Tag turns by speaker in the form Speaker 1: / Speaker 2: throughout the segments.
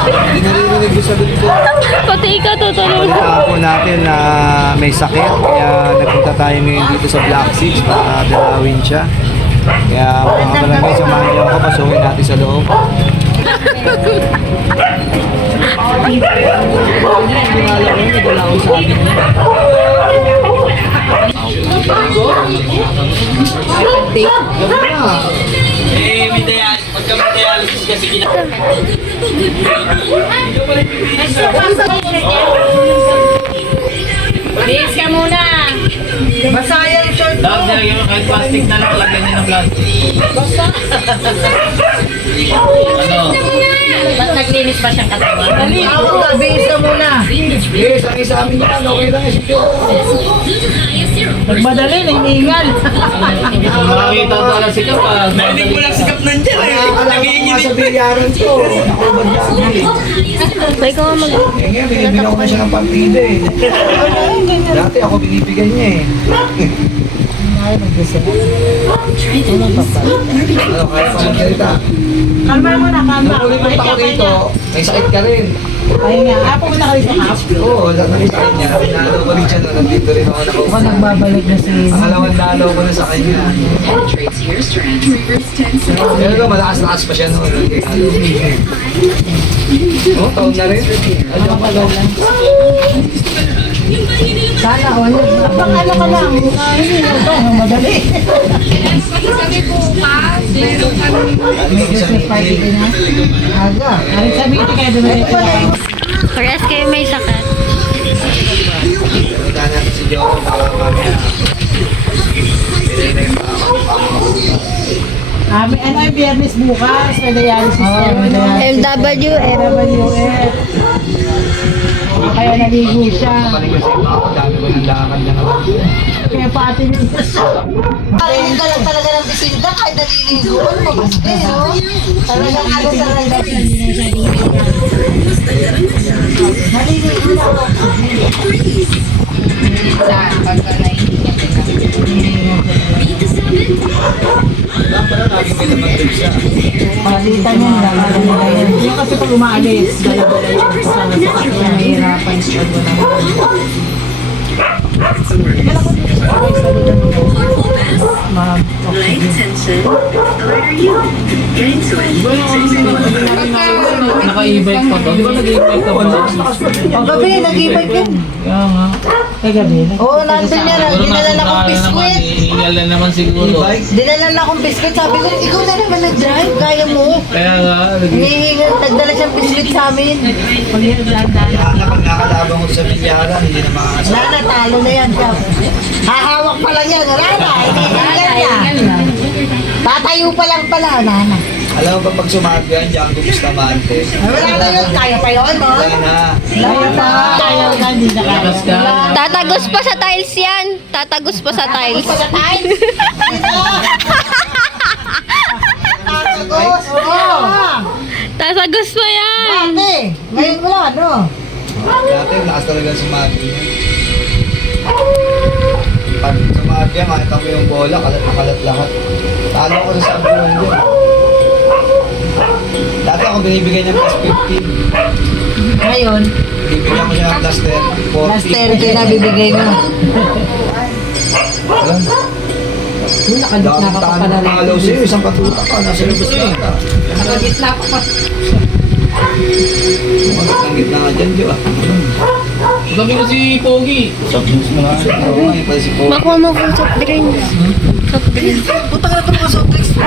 Speaker 1: Hindi naririnig yung sagot ko.
Speaker 2: Pati ikaw tutulog.
Speaker 1: Wala po natin na may sakit. Kaya nagpunta tayo ngayon dito sa Black Six para dalawin siya. Kaya mga barangay, samahan niyo ako. Pasukin natin sa loob.
Speaker 3: May dialysis. Pagka may dialysis kasi
Speaker 4: Bilis ka muna. Masaya yung short
Speaker 3: dapat nilagyan mo kahit plastic na lang, lagyan niya ng plastic. Ano?
Speaker 4: Ba't naglinis pa siyang katawan?
Speaker 5: Dali, bilis ka muna.
Speaker 1: Yes, ang isa amin yan. Okay lang.
Speaker 5: Magmadali, naiingal.
Speaker 3: Makakita ko lang si Kapag. Narinig mo lang si Kap nandiyan eh.
Speaker 1: Nakakalaman ko sa bilyaran ko. Ako ba dami?
Speaker 2: May ko mag...
Speaker 1: Eh ngayon, binibigyan ko na siya ng partida eh. Dati ako binibigyan niya eh. Ano, kahit saan salita.
Speaker 5: Kalma mo na, kalma.
Speaker 1: Nung ulit punta ko dito, may sakit ka rin.
Speaker 5: Ayun nga, pumunta ka dito half.
Speaker 1: Oo, lahat ng sakit niya. Nalo ko rin siya nung nandito rin ako
Speaker 5: Baka
Speaker 1: nakuha.
Speaker 5: nagbabalik na si...
Speaker 1: Pangalawang dalaw ko na sa kanya. Pero no, malakas-lakas pa siya noon. Oo, taon na rin. Ano pa daw?
Speaker 5: Sana, o. Pang ano ka lang. Madali. May Christmas party din ha? Aga. Aring sabihin ka kaya dumali ka lang.
Speaker 2: Parehas kayo may sakit.
Speaker 1: Punta natin si Joe. Baka mamaya.
Speaker 5: May ano yung biyernes bukas? May dialysis na.
Speaker 2: MWF.
Speaker 5: WF. Kaya naligo siya.
Speaker 1: Kapalik kasi ako, dami ko ng lakad na naman.
Speaker 5: Kaya pati yung...
Speaker 4: Ang galang talaga ng bisilda kahit naliligo. Mabuste, no? Talagang ano talaga. Naliligo na ako. Saan? Pagka
Speaker 1: Wala pala, lagi may naman din siya.
Speaker 5: Palitan niya nila. Yung kasi pag umaalis, dala-dala yung sa sakyan, nahihirapan siya.
Speaker 6: Leg tension. Alert are you? Get into it.
Speaker 3: Naka-e-bike pa to. Di ba nag-e-bike ka ba?
Speaker 5: O gabi, nag-ibig yun.
Speaker 3: Kaya nga.
Speaker 5: Kaya gabi.
Speaker 4: Oo, nandun yan. Dinala na akong biskwit.
Speaker 3: Iingal na naman siguro.
Speaker 4: Dinala na akong biskwit. Sabi ko, ikaw na naman nag-drive. Kaya mo.
Speaker 3: Kaya nga.
Speaker 4: Hinihingal. Nagdala siyang biskwit sa amin.
Speaker 1: Kaya na pag nakalaban ko sa bilyaran, hindi na makakasama.
Speaker 4: Wala na, talo na yan. Hahawak pa lang yan. Wala na. Hinihingal na. Tatayo pa lang pala. Wala na.
Speaker 1: Alam mo ba pag sumabi yan, diyan ko Bustamante.
Speaker 4: Wala na yun. Kaya pa yun, no?
Speaker 1: Wala na.
Speaker 4: Kaya pa.
Speaker 5: Kaya na, hindi na kaya.
Speaker 3: Lakas ka.
Speaker 2: Tatagos pa sa tiles yan. Tatagos pa sa tiles.
Speaker 4: Sa tiles. Tatagos. Oo.
Speaker 2: Tatagos pa yan.
Speaker 4: Dati. Ngayon wala, no?
Speaker 1: Dati, lakas talaga sumabi niya. Pag sumabi yan, makita ko yung bola, kalat lahat. Talo ko sa sabuhan yun. Dati ako binibigay niya plus 15.
Speaker 4: Ngayon,
Speaker 1: Bibigyan ko siya ng plus 10. 40.
Speaker 4: last 10 na bibigay mo.
Speaker 1: Alam,
Speaker 5: Yung nakagitna ka pa pala rin.
Speaker 1: Alaw sa'yo, isang patuta ka, nasa labas ka ata.
Speaker 5: Nakagitna ka pa.
Speaker 1: Ang gitna ka dyan, di ba?
Speaker 3: Sabi mo si Pogi.
Speaker 1: Soft drinks mo nga. Oo nga, yung pala si Paul.
Speaker 2: Makuha mo kung soft drinks. Soft drinks.
Speaker 4: Puta ka na ito mga soft drinks.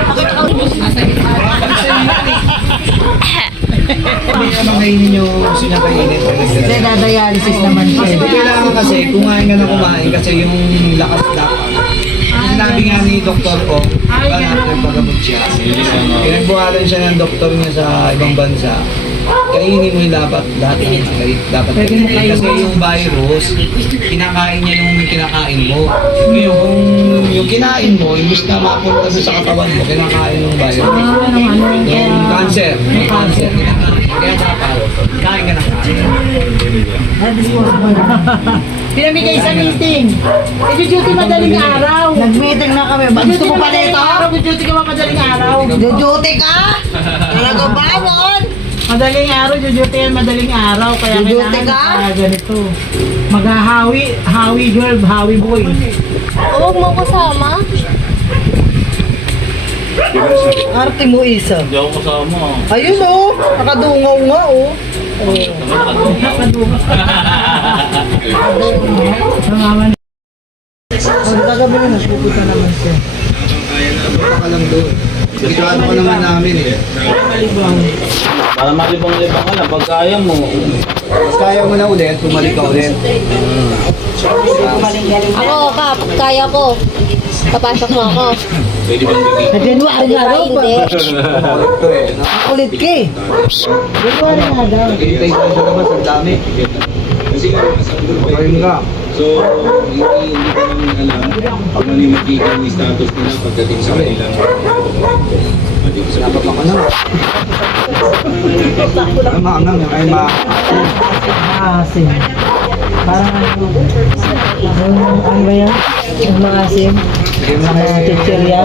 Speaker 1: Ano kainin nyo gusto niya kainin?
Speaker 5: Kasi na-dialysis naman siya.
Speaker 1: Hindi kailangan kasi, kumain ka na kumain kasi yung lakas dapat. Sinabi nga ni doktor ko, diba nagpagamot siya. Pinagbuhalan siya ng doktor niya sa ibang bansa. Kainin mo yung dapat lahat ng dapat kainin. Kasi yung virus, kinakain niya yung kinakain mo. Yung kinain mo, imbis na mapunta doon sa katawan mo, kinakain yung virus. Yung cancer, kinakain. Kaya dapat, kain ka na kain.
Speaker 5: Pinamigay sa meeting. I-duty madaling araw.
Speaker 4: Nag-meeting na kami. Ba, gusto mo pa nito?
Speaker 5: I-duty ka madaling araw.
Speaker 4: Duduty ka? Talaga ba, Mon?
Speaker 5: Madaling araw, duduty yan madaling araw. Kaya
Speaker 4: Duduty
Speaker 5: kailangan
Speaker 4: ka?
Speaker 5: ganito. Hawi girl, hawi boy.
Speaker 2: Huwag mo kasama.
Speaker 4: Arte mo isa.
Speaker 3: Hindi ako kasama.
Speaker 4: Ayun oh, nakadungaw nga oh.
Speaker 5: Nangaman.
Speaker 4: Ang kagabi na, nagpupunta naman siya.
Speaker 1: Punta ka lang doon. Sigurado ka naman namin eh.
Speaker 3: Para malibang-libang ka lang, pag kaya mo.
Speaker 1: Mas kaya mo na ulit, bumalik ka ulit.
Speaker 2: Ako, Kap, kaya ko. Papasok mo ako.
Speaker 3: Pwede bang gawin?
Speaker 4: Sa January nga daw pa.
Speaker 2: Hindi.
Speaker 1: Ito eh.
Speaker 4: Ang kulit ka eh. January nga daw.
Speaker 1: Nakikita ko sa labas, ang dami. Ayun ka.
Speaker 7: So, hindi ko namin alam kung ano yung magiging status nila pagdating sa kanila.
Speaker 1: Dapat ako na. Ang maangang yung ay
Speaker 4: Maasim. Parang ano ba yan? Ang maasim. Mga chichirya.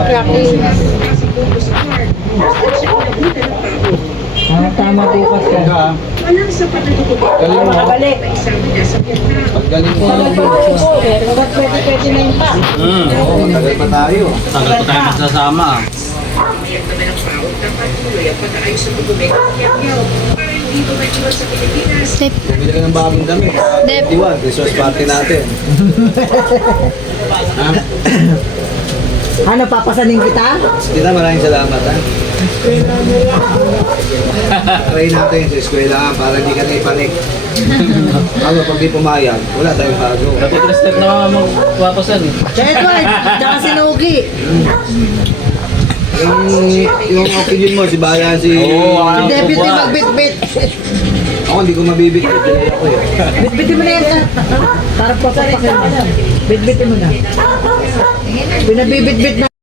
Speaker 4: Tama bukas ka.
Speaker 1: ka.
Speaker 6: Walang sapat na tutupad.
Speaker 1: Galing mo.
Speaker 4: Makabalik.
Speaker 6: Isang nasa Vietnam.
Speaker 1: Paggaling mo.
Speaker 4: Ba't pwede na yun pa?
Speaker 1: Oo, matagal pa tayo.
Speaker 3: Tagal pa tayo magsasama.
Speaker 6: Mamayag naman ang PAO na patuloy ang pag-aayos sa dokumento ng Yaw para hindi bumalik sa Pilipinas.
Speaker 1: Bumili ka ng bagong damit.
Speaker 2: Dep.
Speaker 1: 21, Christmas party natin. Ha?
Speaker 4: Ano, papasanin kita?
Speaker 1: Tita, maraming salamat ha. Try natin sa eskwela para hindi ka na ipanik. Ano, pag di pumayag, wala tayong bago.
Speaker 3: Dapat respect na magpapasan eh.
Speaker 4: Sa Edward, tsaka si Nogi.
Speaker 1: Yung opinion mo, si Bayan, si...
Speaker 3: Oo,
Speaker 4: Si
Speaker 3: Ang
Speaker 4: Deputy
Speaker 3: buwan.
Speaker 4: magbitbit.
Speaker 1: Ako, hindi ko mabibit. Hindi ako eh.
Speaker 4: Bitbitin mo na yan. Para papapakin mo. Bitbitin mo na. Pinabibitbit na.